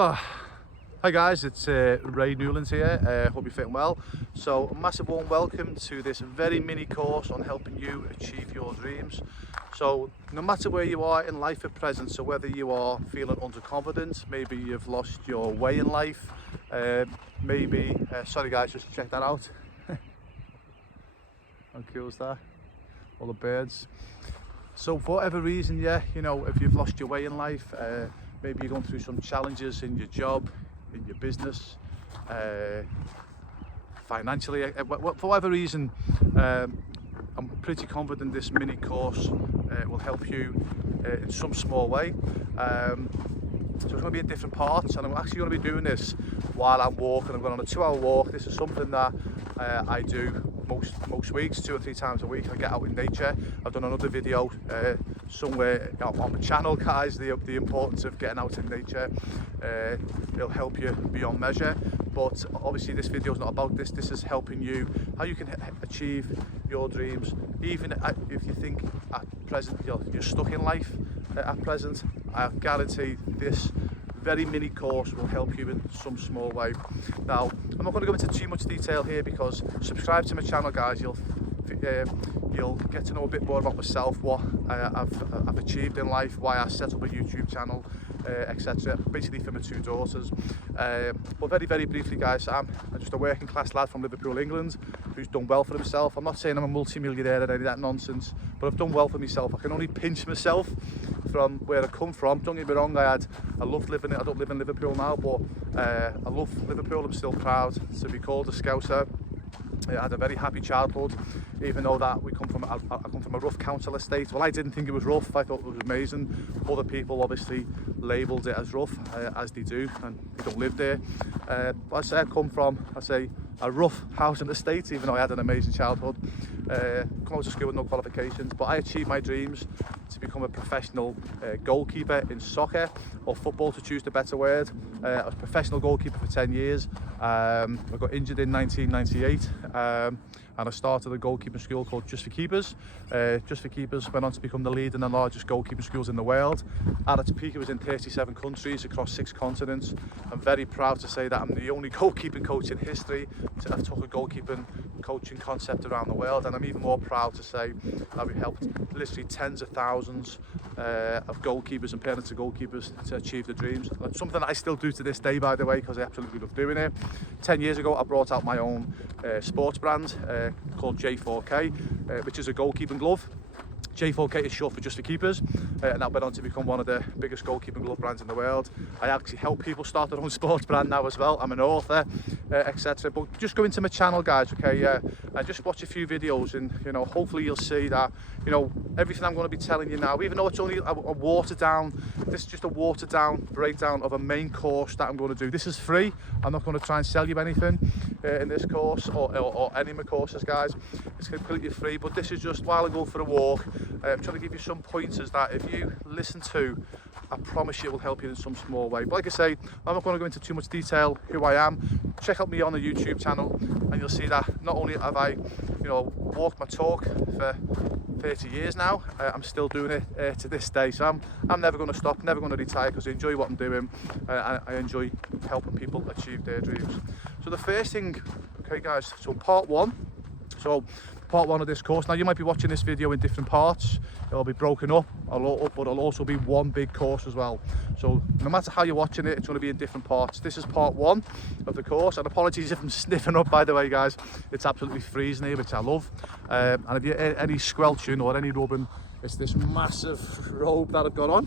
Oh, hi guys, it's Ray Newlands here. Hope you're fitting well. So a massive warm welcome to this very mini course on helping you achieve your dreams. So no matter where you are in life at present, so whether you are feeling underconfident, maybe you've lost your way in life, sorry guys, just check that out. How cool is that? All the birds. So for whatever reason, yeah, you know, if you've lost your way in life, maybe you're going through some challenges in your job, in your business, financially, for whatever reason, I'm pretty confident this mini course will help you in some small way. So it's going to be in different parts, and I'm actually going to be doing this while I'm walking. I'm going on a 2-hour walk. This is something that I do most weeks, 2 or 3 times a week. I get out in nature. I've done another video somewhere on the channel, guys, the importance of getting out in nature. It'll help you beyond measure, but obviously this video is not about this. This is helping you how you can achieve your dreams, even if you think at present you're stuck in life at present. I guarantee this very mini course will help you in some small way. Now, I'm not going to go into too much detail here, because subscribe to my channel, guys. You'll get to know a bit more about myself, what I've achieved in life, why I set up a YouTube channel, etc. Basically for my 2 daughters. But very briefly, guys, I'm just a working class lad from Liverpool, England, who's done well for himself. I'm not saying I'm a multi-millionaire or any of that nonsense, but I've done well for myself. I can only pinch myself from where I come from. Don't get me wrong, I loved living it. I don't live in Liverpool now, but I love Liverpool. I'm still proud to be called a Scouser. I had a very happy childhood, even though that I come from a rough council estate. Well, I didn't think it was rough. I thought it was amazing. Other people obviously labelled it as rough, as they do, and they don't live there. But I say I come from, a rough housing estate, even though I had an amazing childhood. Come out to school with no qualifications, but I achieved my dreams to become a professional goalkeeper in soccer, or football to choose the better word. I was a professional goalkeeper for 10 years. I got injured in 1998, and I started a goalkeeping school called Just for Keepers. Just for Keepers went on to become the leading and largest goalkeeping schools in the world. At its peak, it was in 37 countries across 6 continents. I'm very proud to say that I'm the only goalkeeping coach in history to have took a goalkeeping coaching concept around the world, and I'm even more proud to say that we helped literally tens of thousands of goalkeepers and parents of goalkeepers to achieve their dreams. That's something that I still do to this day, by the way, because I absolutely love doing it. 10 years ago, I brought out my own sports brand called J4K, which is a goalkeeping glove. J4K is short for Just for Keepers, and that went on to become one of the biggest goalkeeping glove brands in the world. I actually help people start their own sports brand now as well. I'm an author, etc. But just go into my channel, guys, okay? And just watch a few videos, and you know, hopefully you'll see that, you know, everything I'm going to be telling you now, even though it's only a watered down, this is just a watered down breakdown of a main course that I'm going to do. This is free. I'm not going to try and sell you anything in this course, or any of my courses, guys. It's completely free, but this is just while I go for a walk. I'm trying to give you some pointers that if you listen to, I promise you it will help you in some small way. But like I say, I'm not going to go into too much detail who I am. Check out me on the YouTube channel, and you'll see that not only have I, you know, walked my talk for 30 years now, I'm still doing it to this day. So I'm never going to stop, never going to retire, because I enjoy what I'm doing. I enjoy helping people achieve their dreams. So the first thing, okay guys, so part one of this course. Now, you might be watching this video in different parts. It'll be broken up, but it'll also be one big course as well. So no matter how you're watching it, it's going to be in different parts. This is part 1 of the course, and apologies if I'm sniffing up, by the way, guys. It's absolutely freezing here, which I love. And if you hear any squelching or any rubbing, it's this massive robe that I've got on.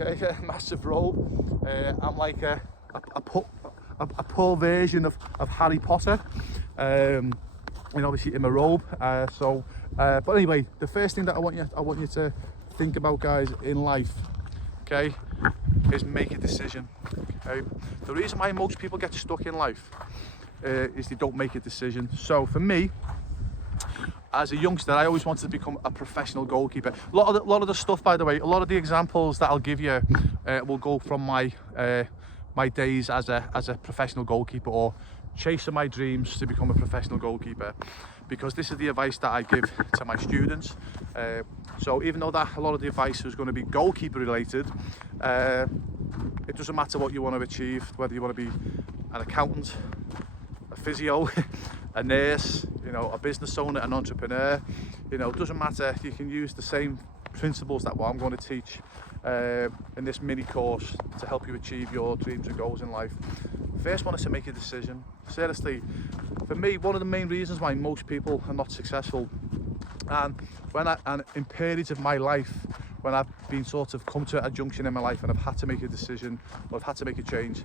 Okay, massive robe. I'm like a poor version of Harry Potter. And obviously in my robe, but anyway, the first thing that I want you to think about, guys, in life, okay, is make a decision. Okay, the reason why most people get stuck in life is they don't make a decision. So for me, as a youngster, I always wanted to become a professional goalkeeper. A lot of the stuff, by the way, a lot of the examples that I'll give you will go from my days as a professional goalkeeper, or chasing my dreams to become a professional goalkeeper, because this is the advice that I give to my students. So even though that a lot of the advice was going to be goalkeeper related, it doesn't matter what you want to achieve, whether you want to be an accountant, a physio, a nurse, you know, a business owner, an entrepreneur, you know, it doesn't matter. You can use the same principles that what I'm going to teach in this mini course to help you achieve your dreams and goals in life. First one is to make a decision. Seriously, for me, one of the main reasons why most people are not successful, and in periods of my life when I've been sort of come to a junction in my life and I've had to make a decision or I've had to make a change,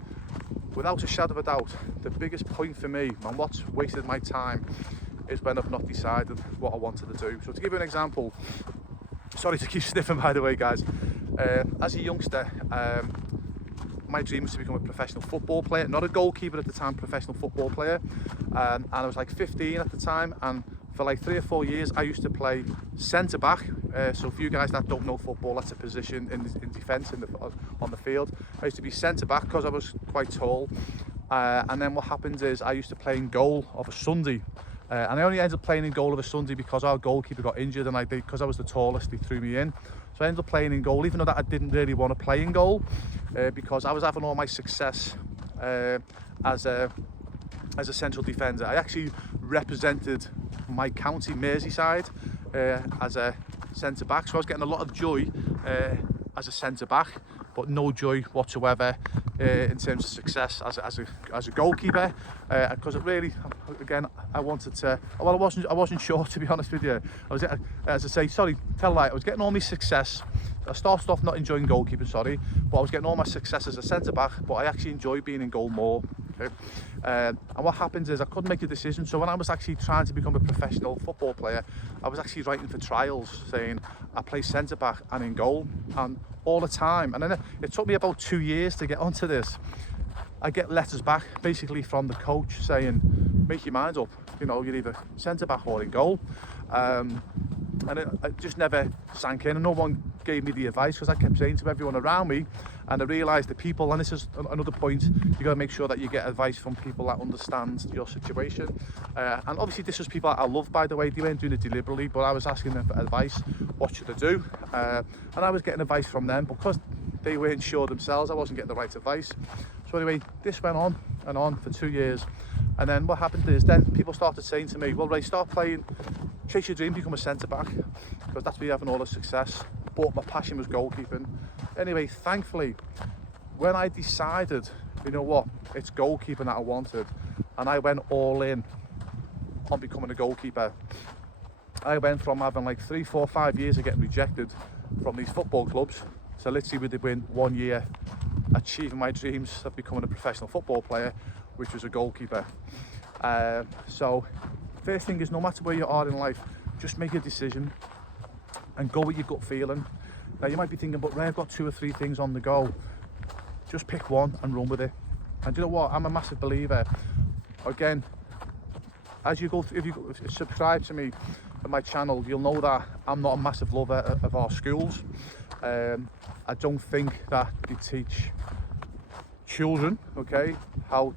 without a shadow of a doubt, the biggest point for me and what's wasted my time is when I've not decided what I wanted to do. So to give you an example, sorry to keep sniffing by the way guys, as a youngster, my dream was to become a professional football player, not a goalkeeper at the time, professional football player, and I was like 15 at the time, and for like 3 or 4 years I used to play centre back. So for you guys that don't know football, that's a position in defence on the field. I used to be centre back because I was quite tall, and then what happened is I used to play in goal of a Sunday, and I only ended up playing in goal of a Sunday because our goalkeeper got injured, and because I was the tallest, they threw me in. So I ended up playing in goal, even though that I didn't really want to play in goal, because I was having all my success as a central defender. I actually represented my county, Merseyside, as a centre back, so I was getting a lot of joy as a centre back, but no joy whatsoever in terms of success as a goalkeeper, because it really, again, I wanted to, well, I wasn't sure, to be honest with you. I was, as I say, sorry, tell a lie, I was getting all my success. I started off not enjoying goalkeeping, sorry, but I was getting all my success as a centre back, but I actually enjoy being in goal more. Okay? And what happens is I couldn't make a decision. So when I was actually trying to become a professional football player, I was actually writing for trials saying I play centre back and in goal, and all the time. And then it took me about 2 years to get onto this. I get letters back basically from the coach saying, make your mind up, you know, you're either centre back or in goal. And it just never sank in, and no one gave me the advice, because I kept saying to everyone around me, and I realised that people, and this is another point, you got to make sure that you get advice from people that understand your situation, and obviously this was people that I love, by the way. They weren't doing it deliberately, but I was asking them for advice, what should I do, and I was getting advice from them, because they weren't sure themselves, I wasn't getting the right advice. So anyway, this went on and on for 2 years, and then what happened is then people started saying to me, well Ray, start playing, chase your dream, become a centre back, because that's where you're having all the success. But my passion was goalkeeping. Anyway, thankfully, when I decided, you know what, it's goalkeeping that I wanted, and I went all in on becoming a goalkeeper. I went from having like 3, 4, 5 years of getting rejected from these football clubs to literally within 1 year achieving my dreams of becoming a professional football player, which was a goalkeeper. So first thing is, no matter where you are in life, just make a decision and go with your gut feeling. Now you might be thinking, but Ray, I've got 2 or 3 things on the go. Just pick one and run with it. And you know what, I'm a massive believer. Again, as you go through, if you subscribe to me on my channel, you'll know that I'm not a massive lover of our schools. I don't think that they teach children, okay, how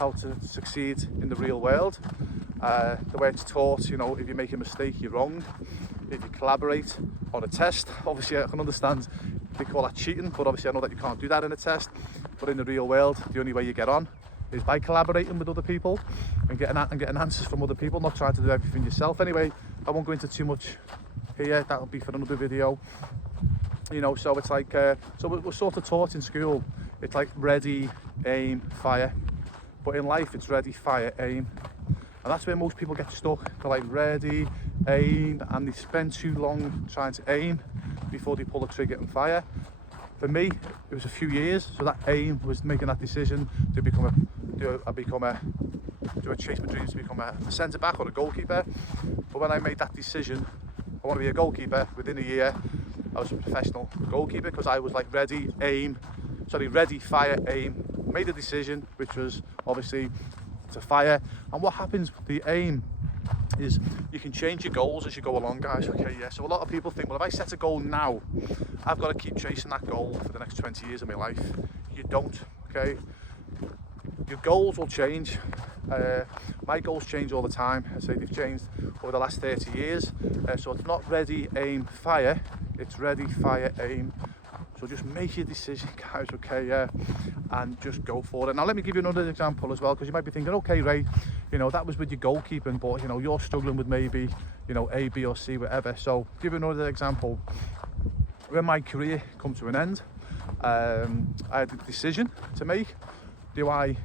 to succeed in the real world. The way it's taught, you know, if you make a mistake, you're wrong. If you collaborate on a test, obviously I can understand they call that cheating, but obviously I know that you can't do that in a test. But in the real world, the only way you get on is by collaborating with other people and getting answers from other people, not trying to do everything yourself. Anyway, I won't go into too much here, that'll be for another video. You know, so it's like, so we're sort of taught in school, it's like ready, aim, fire. But in life, it's ready, fire, aim. And that's where most people get stuck. They're like ready, aim, and they spend too long trying to aim before they pull the trigger and fire. For me, it was a few years, so that aim was making that decision to chase my dreams to become a centre back or a goalkeeper. But when I made that decision, I want to be a goalkeeper, within a year, I was a professional goalkeeper, because I was like ready, fire, aim. Made a decision, which was obviously to fire. And what happens with the aim is you can change your goals as you go along, guys. Okay, yeah, so a lot of people think, well, if I set a goal now, I've got to keep chasing that goal for the next 20 years of my life. You don't, okay? Your goals will change. My goals change all the time. I say they've changed over the last 30 years. So it's not ready, aim, fire. It's ready, fire, aim. So just make your decision, guys, okay, yeah, and just go for it. Now let me give you another example as well, because you might be thinking, okay, Ray, you know, that was with your goalkeeping, but you know, you're struggling with maybe, you know, A, B or C, whatever. So give you another example. When my career come to an end, I had a decision to make. Do I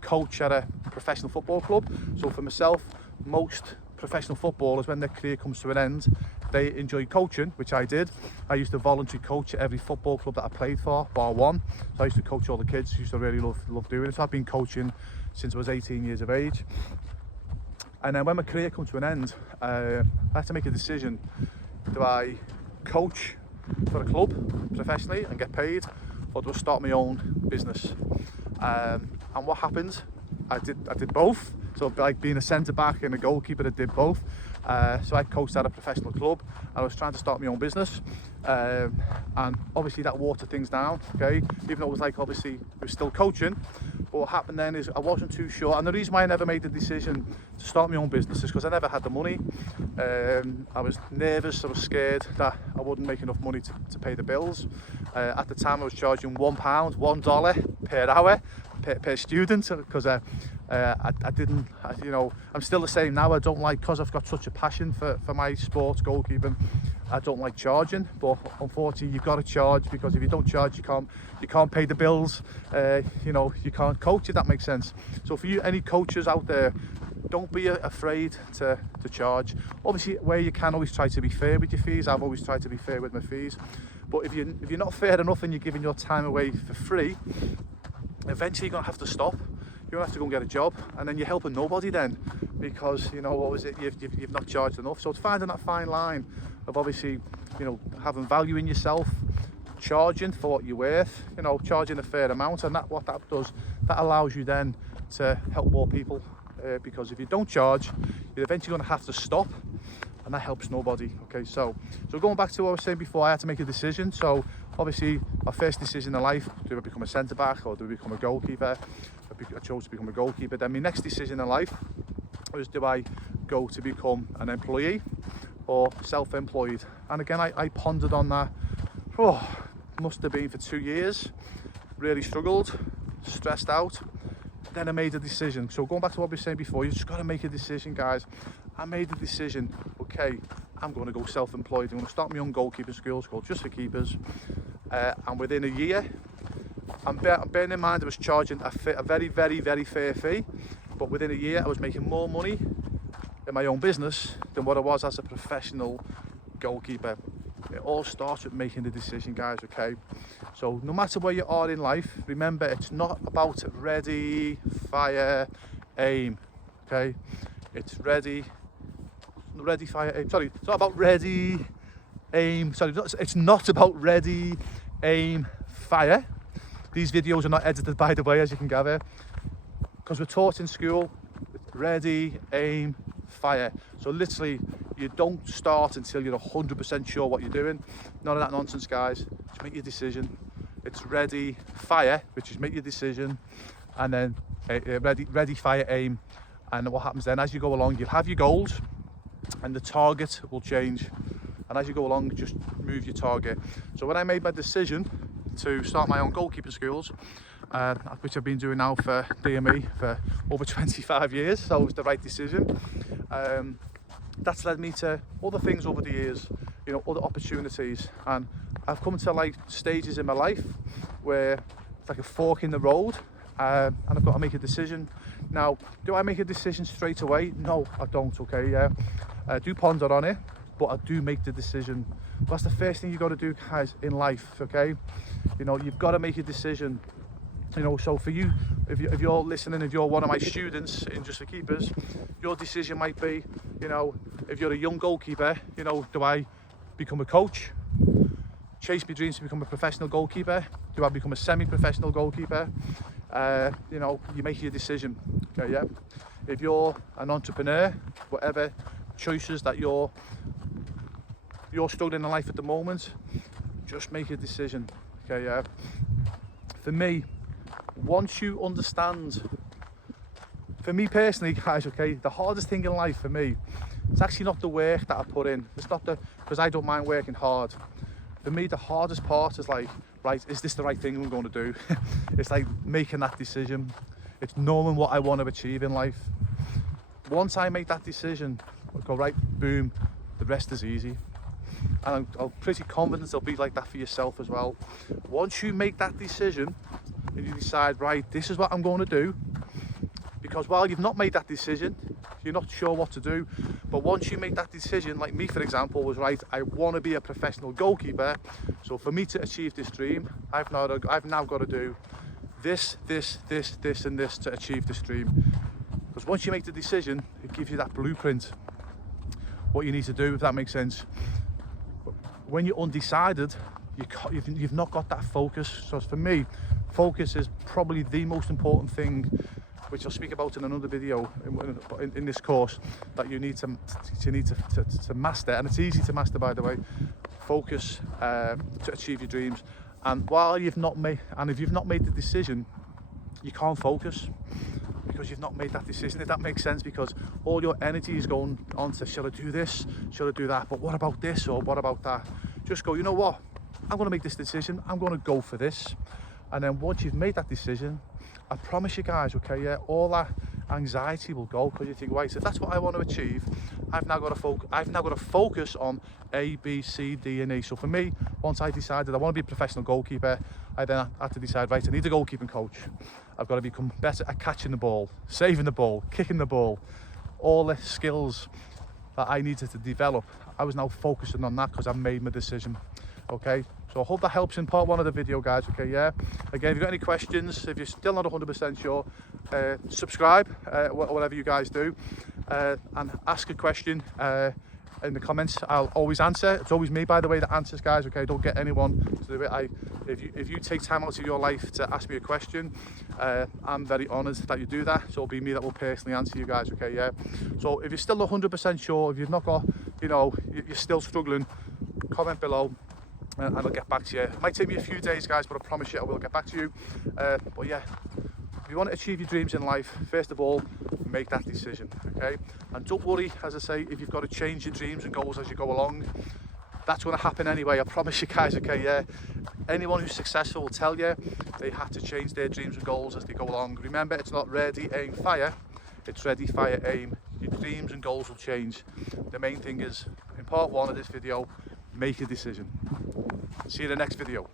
coach at a professional football club? So for myself, most professional footballers, when their career comes to an end, they enjoy coaching, which I did. I used to voluntarily coach at every football club that I played for, bar one. So I used to coach all the kids. Used to really love doing it. So I've been coaching since I was 18 years of age. And then when my career comes to an end, I had to make a decision. Do I coach for a club professionally and get paid, or do I start my own business? And what happened? I did both. So like being a centre back and a goalkeeper, I did both. So I coached at a professional club. I was trying to start my own business, and obviously that watered things down. Okay, even though it was like obviously we were still coaching. But what happened then is I wasn't too sure, and the reason why I never made the decision to start my own business is because I never had the money. I was nervous, I was scared that I wouldn't make enough money to pay the bills. At the time I was charging $1 per hour per student, because I didn't, you know, I'm still the same now. I don't like, because I've got such a passion for my sport, goalkeeping, I don't like charging, but unfortunately you've got to charge, because if you don't charge you can't pay the bills, you know, you can't coach, if that makes sense. So for you, any coaches out there, don't be afraid to charge. Obviously where you can, always try to be fair with your fees. I've always tried to be fair with my fees, but if you're not fair enough and you're giving your time away for free, eventually you're going to have to stop. You're going to have to go and get a job, and then you're helping nobody then, because, you know, what was it, you've not charged enough. So it's finding that fine line of obviously, you know, having value in yourself, charging for what you're worth, you know, charging a fair amount, and what that does, that allows you then to help more people, because if you don't charge, you're eventually going to have to stop, and that helps nobody. Okay, so going back to what I was saying before, I had to make a decision. So obviously my first decision in life, do I become a centre back or do I become a goalkeeper? I chose to become a goalkeeper. Then my next decision in life was, do I go to become an employee or self-employed? And again, I pondered on that. Must have been for 2 years. Really struggled, stressed out. Then I made a decision. So going back to what we were saying before, you just got to make a decision, guys. I made the decision, okay, I'm going to go self-employed. I'm going to start my own goalkeeping school called Just for Keepers. And within a year, and bearing in mind I was charging a very, very, very fair fee, but within a year I was making more money in my own business than what I was as a professional goalkeeper. It all starts with making the decision, guys, okay? So no matter where you are in life, remember, it's not about ready, fire, aim, okay? It's ready, fire, aim. Sorry, it's not about ready, aim. Sorry, it's not about ready, aim, fire. These videos are not edited, by the way, as you can gather, because we're taught in school, ready, aim, fire. So literally, you don't start until you're 100% sure what you're doing. None of that nonsense, guys. Just make your decision. It's ready, fire, which is make your decision, and then ready, fire, aim. And what happens then, as you go along, you'll have your goals, and the target will change. And as you go along, just move your target. So when I made my decision to start my own goalkeeping schools, which I've been doing now for DME for over 25 years, so it was the right decision. That's led me to other things over the years, you know, other opportunities, and I've come to like stages in my life where it's like a fork in the road, and I've got to make a decision. Now, do I make a decision straight away? No, I don't. Okay, yeah, I do ponder on it, but I do make the decision. That's the first thing you got to do, guys, in life. Okay, you know, you've got to make a decision. You know, so for you, if you're listening, if you're one of my students in Just for Keepers, your decision might be, you know, if you're a young goalkeeper, you know, do I become a coach, chase my dreams to become a professional goalkeeper? Do I become a semi-professional goalkeeper? You know, you make your decision. Okay, yeah. If you're an entrepreneur, whatever choices that you're struggling in life at the moment, just make a decision. Okay, yeah. For me, once you understand, for me personally, guys, okay, the hardest thing in life for me, it's actually not the work that I put in. It's not because I don't mind working hard. For me, the hardest part is like, right, is this the right thing I'm going to do? It's like making that decision. It's knowing what I want to achieve in life. Once I make that decision, I'll go, right, boom, the rest is easy. And I'm pretty confident it'll be like that for yourself as well. Once you make that decision and you decide, right, this is what I'm going to do, because while you've not made that decision, you're not sure what to do. But once you make that decision, like me, for example, was right, I want to be a professional goalkeeper. So for me to achieve this dream, I've now got to do this, and this to achieve this dream. Because once you make the decision, it gives you that blueprint, what you need to do, if that makes sense. But when you're undecided, you've not got that focus. So for me, focus is probably the most important thing, which I'll speak about in another video in this course, that you need to master. And it's easy to master, by the way. Focus to achieve your dreams. And while if you've not made the decision, you can't focus, because you've not made that decision, if that makes sense. Because all your energy is going on to, shall I do this, shall I do that, but what about this, or what about that? Just go, you know what, I'm going to make this decision, I'm going to go for this. And then once you've made that decision, I promise you guys, okay, yeah, all that anxiety will go, because you think, right, if that's what I want to achieve, I've now got to focus on A, B, C, D, and E. So for me, once I decided I want to be a professional goalkeeper, I then had to decide, right, I need a goalkeeping coach. I've got to become better at catching the ball, saving the ball, kicking the ball, all the skills that I needed to develop. I was now focusing on that because I made my decision. Okay, so I hope that helps in part one of the video, guys. Okay, yeah, again, if you've got any questions, if you're still not 100% sure, subscribe, whatever you guys do, and ask a question in the comments. I'll always answer. It's always me, by the way, that answers, guys. Okay, don't get anyone to do it. If you take time out of your life to ask me a question, I'm very honoured that you do that. So it'll be me that will personally answer you guys. Okay, yeah. So if you're still 100% sure, if you've not got, you're still struggling, comment below, and I'll get back to you. It might take me a few days, guys, but I promise you I will get back to you. But yeah, if you want to achieve your dreams in life, first of all, make that decision, okay? And don't worry, as I say, if you've got to change your dreams and goals as you go along, that's going to happen anyway, I promise you guys, okay, yeah? Anyone who's successful will tell you they have to change their dreams and goals as they go along. Remember, it's not ready, aim, fire. It's ready, fire, aim. Your dreams and goals will change. The main thing is, in part one of this video, make a decision. See you in the next video.